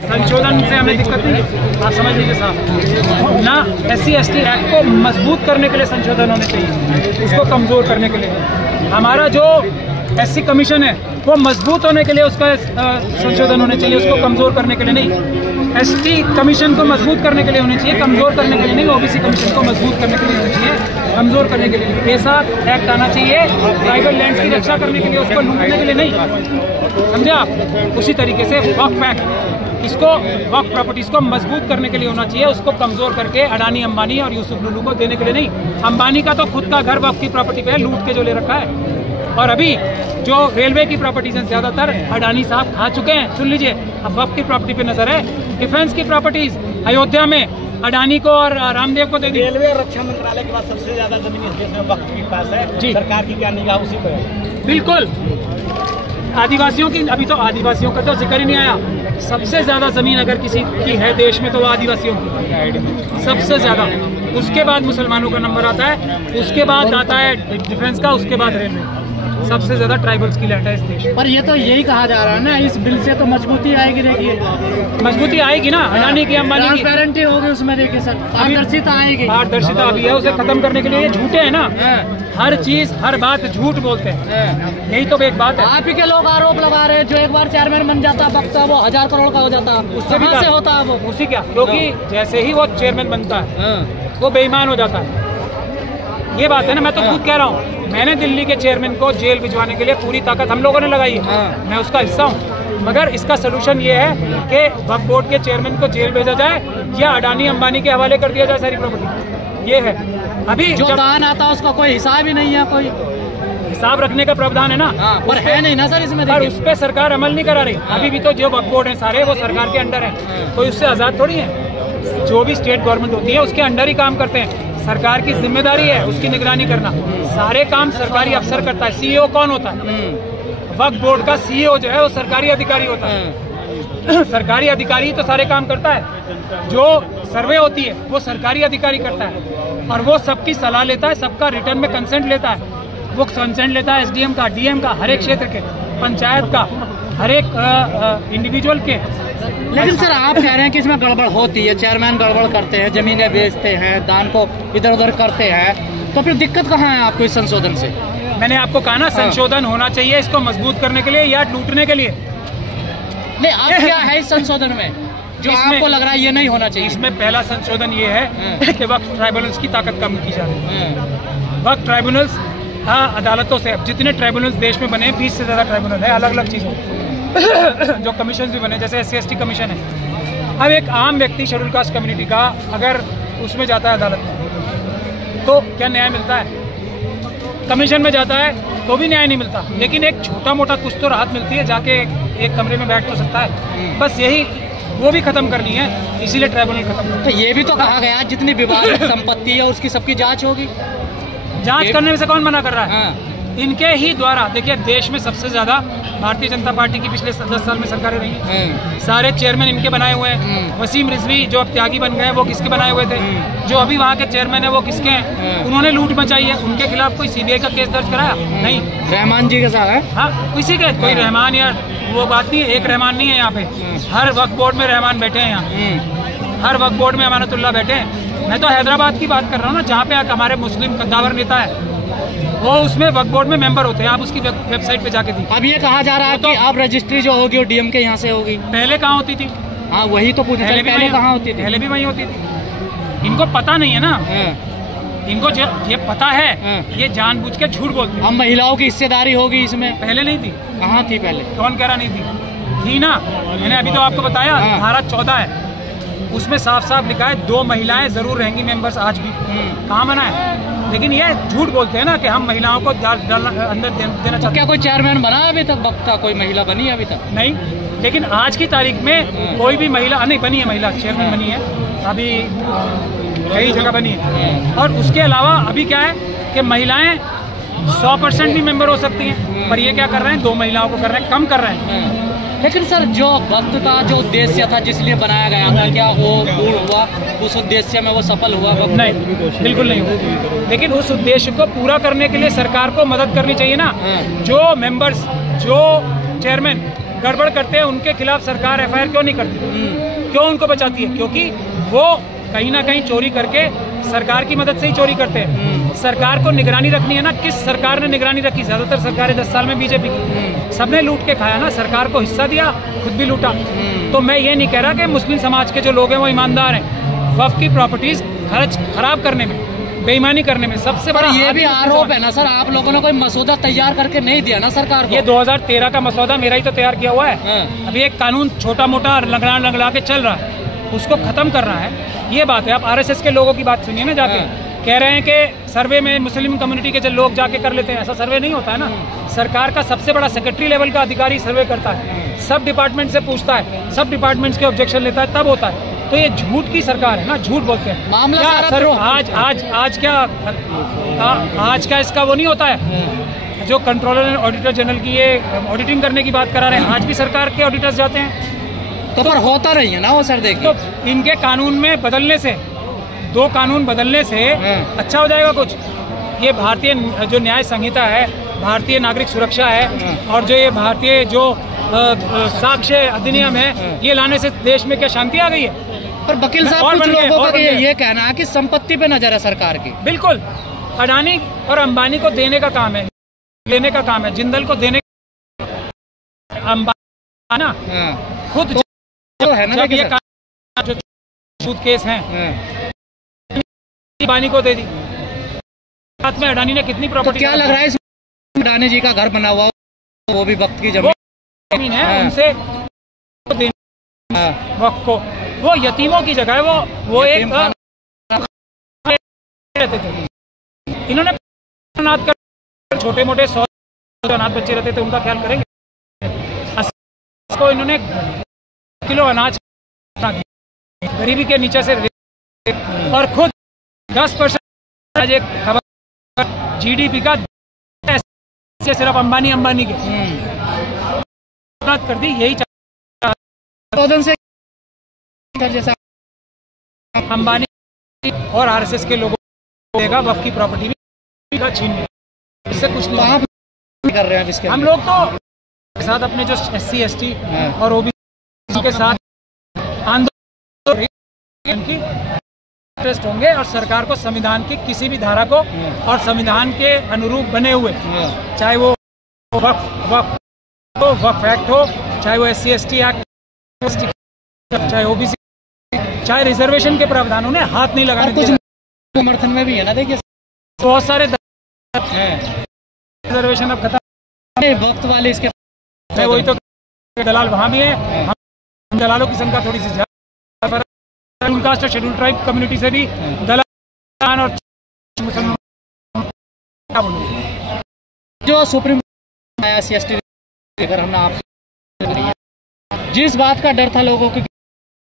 संशोधन से हमें दिक्कत नहीं, आप समझ लीजिए साहब ना। SC/ST एक्ट को मजबूत करने के लिए संशोधन होने चाहिए, उसको कमज़ोर करने के लिए। हमारा जो SC कमीशन है वो मजबूत होने के लिए उसका संशोधन होने चाहिए, उसको कमज़ोर करने के लिए नहीं। ST कमीशन को मजबूत करने के लिए होने चाहिए, कमज़ोर करने के लिए नहीं। OBC कमीशन को मजबूत करने के लिए होने चाहिए, कमज़ोर करने के लिए। ऐसा एक्ट आना चाहिए ट्राइबल लैंड्स की रक्षा करने के लिए, उसको लूटने के लिए नहीं, समझे आप। उसी तरीके से वक्फ एक्ट, इसको वक्फ प्रॉपर्टीज़ को मजबूत करने के लिए होना चाहिए, उसको कमज़ोर करके अडानी अंबानी और यूसुफ लुलू को देने के लिए नहीं। अंबानी का तो खुद का घर वक्फ की प्रॉपर्टी पे है, लूट के जो ले रखा है। और अभी जो रेलवे की प्रॉपर्टीज हैं ज़्यादातर अडानी साहब खा चुके हैं, सुन लीजिए। अब वक्फ की प्रॉपर्टी पे नजर है। डिफेंस की प्रॉपर्टीज अयोध्या में अडानी को और रामदेव को दे दी। रेलवे और रक्षा मंत्रालय के बाद सबसे ज्यादा जमीन इस देश में वक्फ के पास है जी। सरकार की क्या निगाह उसी पर है? बिल्कुल। आदिवासियों की, अभी तो आदिवासियों का तो जिक्र ही नहीं आया। सबसे ज्यादा जमीन अगर किसी की है देश में तो वो आदिवासियों की सबसे ज्यादा। उसके बाद मुसलमानों का नंबर आता है, उसके बाद आता है डिफेंस का, उसके बाद रेलवे। सबसे ज्यादा ट्राइबल्स की लैंड है इस देश। पर ये तो यही कहा जा रहा है ना, इस बिल से तो मजबूती आएगी। देखिए मजबूती आएगी ना, अडानी की अंबानी की ट्रांसपेरेंटी होगी उसमें। देखिए सर, पारदर्शिता आएगी। पारदर्शिता अभी है, उसे खत्म करने के लिए ये झूठे हैं ना। हर चीज हर बात झूठ बोलते हैं, यही तो एक बात है। आप ही के लोग आरोप लगा रहे हैं, जो एक बार चेयरमैन बन जाता बक्ता वो 1000 करोड़ का हो जाता, उससे भी से होता है वो। उसी क्या, क्योंकि जैसे ही वो चेयरमैन बनता है वो बेईमान हो जाता है। ये बात है ना, मैं तो खुद कह रहा हूँ। मैंने दिल्ली के चेयरमैन को जेल भिजवाने के लिए पूरी ताकत हम लोगों ने लगाई है, मैं उसका हिस्सा हूँ। मगर इसका सलूशन ये है कि वक्फ बोर्ड के चेयरमैन को जेल भेजा जाए या अडानी अंबानी के हवाले कर दिया जाए सारी प्रॉपर्टी। ये है अभी जो दान आता है उसका कोई हिसाब ही नहीं है, कोई हिसाब रखने का प्रावधान है ना, पर है नहीं ना सर इसमें। और उस पर सरकार अमल नहीं करा रही। अभी भी तो जो वक्फ बोर्ड है सारे वो सरकार के अंडर है, कोई उससे आजाद थोड़ी है। जो भी स्टेट गवर्नमेंट होती है उसके अंडर ही काम करते हैं। सरकार की जिम्मेदारी है उसकी निगरानी करना, सारे काम सरकारी अफसर करता है। CEO कौन होता है? वक्फ बोर्ड का CEO जो है वो सरकारी अधिकारी होता है। सरकारी अधिकारी तो सारे काम करता है। जो सर्वे होती है वो सरकारी अधिकारी करता है, और वो सबकी सलाह लेता है, सबका रिटर्न में कंसेंट लेता है। वो कंसेंट लेता है SDM का, DM का, हर एक क्षेत्र के, पंचायत का, हर एक इंडिविजुअल के। लेकिन सर आप कह रहे हैं कि इसमें गड़बड़ होती है, चेयरमैन गड़बड़ करते हैं, जमीनें बेचते हैं, दान को इधर उधर करते हैं, तो फिर दिक्कत कहाँ है आपको इस संशोधन से? मैंने आपको कहा ना, संशोधन होना चाहिए इसको मजबूत करने के लिए या लूटने के लिए। नहीं, अब क्या है इस संशोधन में जो आपको लग रहा है ये नहीं होना चाहिए? इसमें पहला संशोधन ये है कि वक्फ ट्राइब्यूनल्स की ताकत कम की जा रही है। वक्फ ट्राइब्यूनल्स अदालतों से, अब जितने ट्राइब्यूनल्स देश में बने 20 से ज्यादा ट्राइब्यूनल है, अलग अलग चीजों जो कमीशन भी बने, जैसे SC/ST कमीशन है। अब एक आम व्यक्ति शेड्यूल कास्ट कम्युनिटी का अगर उसमें जाता है अदालत में तो क्या न्याय मिलता है? कमीशन में जाता है तो भी न्याय नहीं मिलता, लेकिन एक छोटा मोटा कुछ तो राहत मिलती है, जाके एक कमरे में बैठ तो सकता है। बस यही, वो भी खत्म करनी है, इसीलिए ट्राइब्यूनल खत्म। तो ये भी तो कहा गया जितनी विवादित संपत्ति है उसकी सबकी जांच होगी। जांच करने में से कौन मना कर रहा है? इनके ही द्वारा। देखिए देश में सबसे ज्यादा भारतीय जनता पार्टी की पिछले 10 साल में सरकारें रही। सारे चेयरमैन इनके बनाए हुए हैं। वसीम रिजवी जो अब त्यागी बन गए वो किसके बनाए हुए थे? जो अभी वहाँ के चेयरमैन है वो किसके हैं? उन्होंने लूट मचाई है। उनके खिलाफ कोई CBI का केस दर्ज कराया? नहीं। रहमान जी के साथ है? हाँ, किसी के, कोई रहमान या वो बात नहीं है। एक रहमान नहीं है यहाँ पे, हर वक्फ बोर्ड में रहमान बैठे हैं। यहाँ हर वक्फ बोर्ड में अमानतुल्लाह बैठे हैं। मैं तो हैदराबाद की बात कर रहा हूँ ना, जहाँ पे हमारे मुस्लिम कद्दावर नेता है, वो उसमें वक्फ बोर्ड में मेंबर होते हैं। आप उसकी वेबसाइट पे जाके देखिए। अब ये कहा जा रहा है कि अब रजिस्ट्री जो होगी वो DM के यहाँ से होगी। पहले कहाँ होती थी? हाँ वही तो पूछ, पहले कहाँ होती थी? पहले भी वही होती थी। इनको पता नहीं है ना, इनको ये पता है, ये जानबूझ के झूठ बोलते हैं। अब महिलाओं की हिस्सेदारी होगी इसमें? पहले नहीं थी। कहाँ थी पहले? कौन कह रहा नहीं थी ना, मैंने अभी तो आपको बताया। धारा 14 है, उसमें साफ साफ लिखा है 2 महिलाएं जरूर रहेंगी मेंबर्स। आज भी कहाँ मना है? लेकिन ये झूठ बोलते हैं ना कि हम महिलाओं को अंदर देना चाहते हैं। क्या कोई चेयरमैन बना अभी तक वक्फ? कोई महिला बनी है अभी तक? नहीं, लेकिन आज की तारीख में कोई भी महिला नहीं बनी है। महिला चेयरमैन बनी है, अभी कई जगह बनी है। और उसके अलावा अभी क्या है कि महिलाएं 100% भी मेंबर हो सकती हैं, पर ये क्या कर रहे हैं? 2 महिलाओं को कर रहे हैं, कम कर रहे हैं। लेकिन सर जो वक्त का जो उद्देश्य था जिसलिए बनाया गया था, क्या वो पूर्ण हुआ? उस उद्देश्य में वो सफल हुआ? नहीं, बिल्कुल नहीं हुआ। लेकिन उस उद्देश्य को पूरा करने के लिए सरकार को मदद करनी चाहिए ना। जो मेंबर्स, जो चेयरमैन गड़बड़ करते हैं उनके खिलाफ सरकार एफआईआर क्यों नहीं करती? क्यों उनको बचाती है? क्योंकि वो कहीं ना कहीं चोरी करके सरकार की मदद से ही चोरी करते हैं। सरकार को निगरानी रखनी है ना, किस सरकार ने निगरानी रखी? ज्यादातर सरकारें 10 साल में बीजेपी की, सबने लूट के खाया ना, सरकार को हिस्सा दिया, खुद भी लूटा। तो मैं ये नहीं कह रहा कि मुस्लिम समाज के जो लोग हैं वो ईमानदार हैं। वक्फ की प्रॉपर्टीज खराब करने में, बेईमानी करने में सबसे बड़ा ये भी आरोप है ना सर, आप लोगों ने कोई मसौदा तैयार करके नहीं दिया ना सरकार को? ये 2013 का मसौदा मेरा ही तो तैयार किया हुआ है। अभी एक कानून छोटा मोटा लगड़ा के चल रहा है, उसको खत्म करना है। ये बात है। आप आरएसएस के लोगों की बात सुनिए ना, जाके कह रहे हैं कि सर्वे में मुस्लिम कम्युनिटी के जो लोग जाके कर लेते हैं, ऐसा सर्वे नहीं होता है ना। सरकार का सबसे बड़ा सेक्रेटरी लेवल का अधिकारी सर्वे करता है, सब डिपार्टमेंट से पूछता है, सब डिपार्टमेंट्स के ऑब्जेक्शन लेता है, तब होता है। तो ये झूठ की सरकार है ना, झूठ बोलते हैं। मामला क्या सर आज क्या इसका वो नहीं होता है? जो कंट्रोलर ऑडिटर जनरल की ये ऑडिटिंग करने की बात करा रहे हैं, आज भी सरकार के ऑडिटर्स जाते हैं। तो पर होता नहीं है ना वो सर, देखिए। तो इनके कानून में बदलने से, 2 कानून बदलने से अच्छा हो जाएगा कुछ? ये भारतीय जो न्याय संहिता है, भारतीय नागरिक सुरक्षा है, और जो ये भारतीय जो साक्ष्य अधिनियम है, ये लाने से देश में क्या शांति आ गई है? पर वकील साहब, कुछ लोगों का ये कहना है कि संपत्ति पे नजर है सरकार की। बिल्कुल, अडानी और अंबानी को देने का काम है, लेने का काम है। जिंदल को देने, अंबानी ना खुद तो है ना, जब ये जो सूद केस हैं, अंबानी को दे दी। साथ में अडानी ने कितनी प्रॉपर्टी, क्या लग रहा है इसमें अडानी जी का घर बना हुआ, वो भी वक्त की जमीन है, उनसे वक्त को, वो यतीमों की जगह है। वो एक रहते थे, इन्होंने अनाथ कर, छोटे मोटे 100 अनाथ बच्चे रहते थे, उनका ख्याल करेंगे? को इन्होंने किलो अनाज गरीबी के नीचे से, और खुद 10% आज एक खबर जीडीपी का सिर्फ अंबानी के कर दी। यही से जैसा अंबानी और आरएसएस के लोगों को देगा वक्फ की प्रॉपर्टी भी छीन, इससे कुछ नहीं आप कर रहे हैं। इसके हम लोग तो साथ अपने जो SC ST और OBC के साथ आंदोलन की इंटरेस्ट होंगे, और सरकार को संविधान की किसी भी धारा को और संविधान के अनुरूप बने हुए, चाहे वो वक्फ एक्ट हो, चाहे वो SC ST एक्ट, चाहे OBC, चाहे रिजर्वेशन के प्रावधानों ने हाथ नहीं लगाने कुछ समर्थन में भी है ना। देखिए बहुत सारे रिजर्वेशन अब खत्म, वक्त वाले इसके वही तो दलाल वहाँ भी है। हम दलालों की संख्या थोड़ी सी ज्यादा, शेड्यूल कास्ट और शेड्यूल ट्राइब कम्युनिटी से भी दलाल और मुसलमान, क्या बोलूं, जो सुप्रीम SC अगर हमने आपसे, जिस बात का डर था लोगों को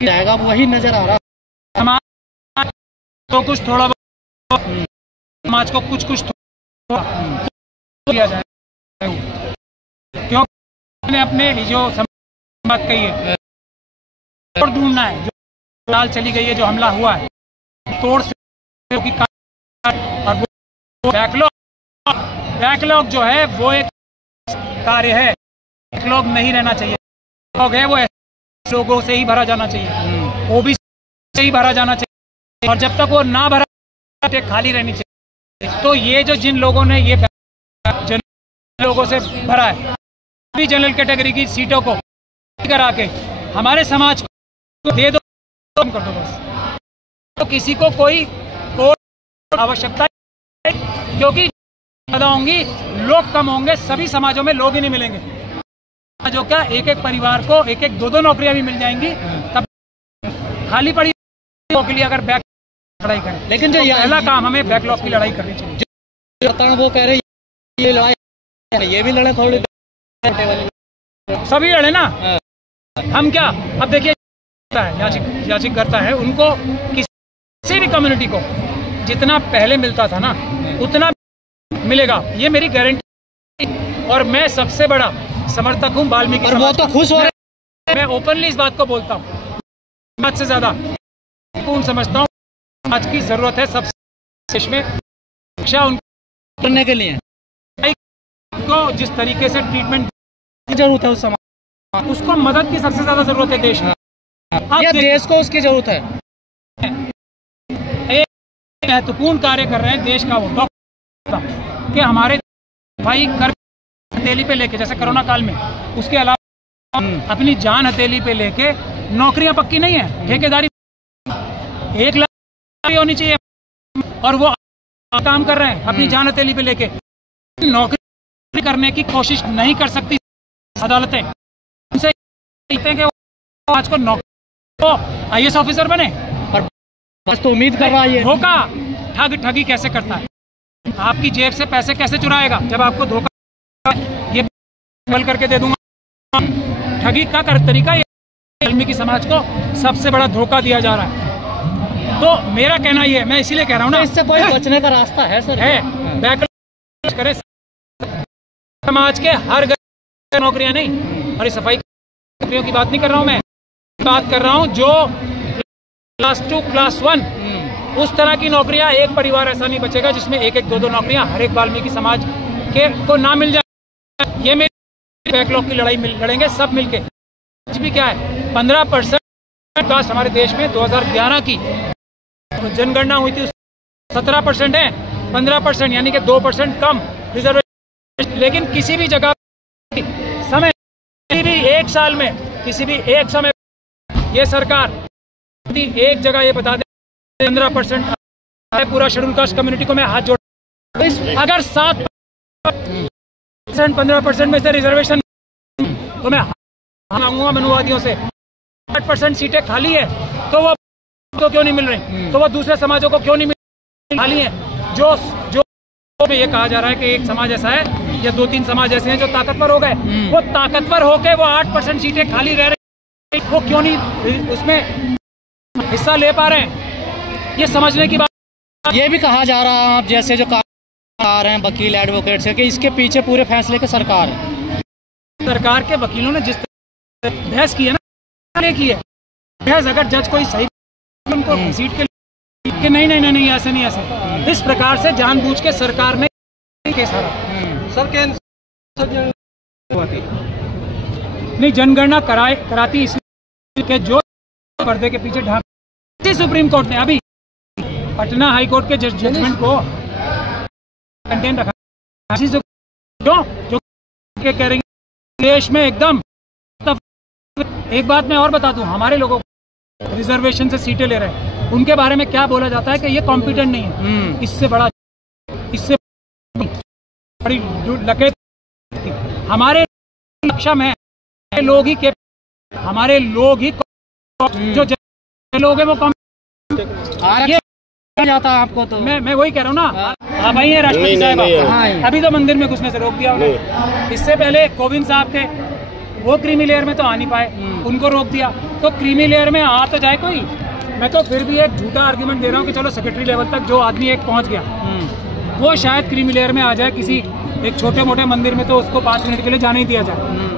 जाएगा, वही नजर आ रहा। समाज को कुछ थोड़ा बहुत, समाज को कुछ दिया जाए, क्यों अपने जो बात कही है, तोड़ ढूंढना है। जो चाल चली गई है, जो हमला हुआ है, तोड़ से और वो बैकलॉग जो है वो एक कार्य है, बैकलॉग नहीं रहना चाहिए। बैकलॉग है वो लोगों से ही भरा जाना चाहिए, OBC से ही भरा जाना चाहिए, और जब तक वो ना भरा खाली रहनी चाहिए। तो ये जो जिन लोगों ने ये लोगों से भरा है, भी जनरल कैटेगरी की सीटों को करा के हमारे समाज को दे दो, कर दो बस। तो किसी को कोई आवश्यकता नहीं, क्योंकि ज्यादा होंगी, लोग कम होंगे, सभी समाजों में लोग ही नहीं मिलेंगे। जो क्या एक परिवार को 1-1, 2-2 नौकरियां भी मिल जाएंगी, तब खाली पड़ी के लिए अगर बैक लड़ाई करें। लेकिन जो पहला काम, हमें बैकलॉग की लड़ाई करनी चाहिए। वो कह रहे ये लड़ाई, ये भी लड़े, थोड़ी सभी लड़े ना। हम क्या, अब देखिए याचिकाकर्ता है, उनको किसी भी कम्युनिटी को जितना पहले मिलता था ना, उतना मिलेगा, ये मेरी गारंटी। और मैं सबसे बड़ा समर्थक हूँ वाल्मीकि समाज। वो तो खुश हो रहे, मैं ओपनली इस बात को बोलता हूँ। समाज से ज्यादा कौन समझता हूँ, समाज की जरूरत है सबसे देश में शिक्षा करने के लिए, को जिस तरीके से ट्रीटमेंट जरूरत है उस समाज उसको मदद की सबसे ज्यादा जरूरत है देश में। ये देश को उसकी जरूरत है। एक महत्वपूर्ण कार्य कर रहे हैं देश का वो डॉक्टर कि हमारे भाई कर हथेली पे लेके, जैसे कोरोना काल में, उसके अलावा अपनी जान हथेली पे लेके, नौकरियां पक्की नहीं है, ठेकेदारी 1 लाख होनी चाहिए और वो काम कर रहे हैं अपनी जान हथेली पे लेके। नौकरी करने की कोशिश नहीं कर सकती अदालतें, उनसे कहते हैं कि आज को नौकरी IAS ऑफिसर बने, पर बस तो उम्मीद कर रहा है। धोखा ठगी कैसे करता है, आपकी जेब से पैसे कैसे चुराएगा जब आपको धोखा, ये बल करके दे दूंगा। ठगी का तरीका ये वाल्मीकि समाज को सबसे बड़ा धोखा दिया जा रहा है। तो मेरा कहना ये, मैं इसीलिए कह रहा हूँ ना, इससे कोई बचने का रास्ता है सर? है बैकलैश करे समाज के हर नौकरियां नहीं, और सफाई नौकरियों की बात नहीं कर रहा हूँ, मैं बात कर रहा हूँ जो क्लास 2 क्लास 1 उस तरह की नौकरियां। एक परिवार ऐसा नहीं बचेगा जिसमें 1-1 2-2 नौकरियां हर एक वाल्मीकि समाज के को ना मिल जाए। ये मेरी बैकलॉग की लड़ाई लड़ेंगे सब मिलके। कुछ भी क्या है, 15% कास्ट हमारे देश में 2011 की जनगणना हुई थी, 17% है, 15% यानी कि 2% कम रिजर्वेशन। लेकिन किसी भी जगह समय, किसी भी एक साल में, किसी भी एक समय ये सरकार एक जगह ये बता दे 15% पूरा शेड्यूल कास्ट कम्युनिटी को मैं हाथ जोड़, अगर 7% 15% में से रिजर्वेशन तो मैं मांगूंगा मनुवादियों से। 8% सीटें खाली है तो वो तो क्यों नहीं मिल रही, तो वो दूसरे समाजों को क्यों नहीं मिल खाली है? जो ये कहा जा रहा है कि एक समाज ऐसा है या 2-3 समाज ऐसे हैं जो ताकतवर हो गए, वो ताकतवर होके वो 8% सीटें खाली रह रही, वो क्यों नहीं उसमें हिस्सा ले पा रहे हैं? ये समझने की बात। ये भी कहा जा रहा है आप जैसे जो आ रहे हैं वकील एडवोकेट से कि इसके पीछे पूरे फैसले के सरकार है। सरकार के वकीलों ने जिस बहस की है ना, की है बहस, अगर जज कोई सही उनको घसीट के कि नहीं ऐसे नहीं, ऐसे इस प्रकार से जानबूझ के सरकार ने केस हारा। नहीं, जनगणना कराती इसलिए कि जो पर्दे के पीछे ढांक, सुप्रीम कोर्ट ने अभी पटना हाई कोर्ट के जजमेंट को कंटेन रखा, जो कह रही देश में एकदम। एक बात मैं और बता दूं, हमारे लोगों को रिजर्वेशन से सीटें ले रहे हैं, उनके बारे में क्या बोला जाता है कि ये कॉम्पिटेंट नहीं है। इससे बड़ी लके हमारे सक्षम है लोग ही, हमारे लोग ही जो लोग हैं वो ये जाता है आपको। तो मैं वही कह रहा हूँ ना, आप आई हैं राष्ट्रपति साहब, अभी तो मंदिर में घुसने से रोक दिया उन्होंने। इससे पहले कोविंद साहब थे, वो क्रीमी लेयर में तो आ नहीं पाए, उनको रोक दिया। तो क्रीमी लेयर में आ तो जाए कोई। मैं तो फिर भी एक झूठा आर्गुमेंट दे रहा हूँ कि चलो सेक्रेटरी लेवल तक जो आदमी एक पहुँच गया, वो शायद क्रीमी लेयर में आ जाए, किसी एक छोटे मोटे मंदिर में तो उसको 5 मिनट के लिए जाने ही दिया जाए।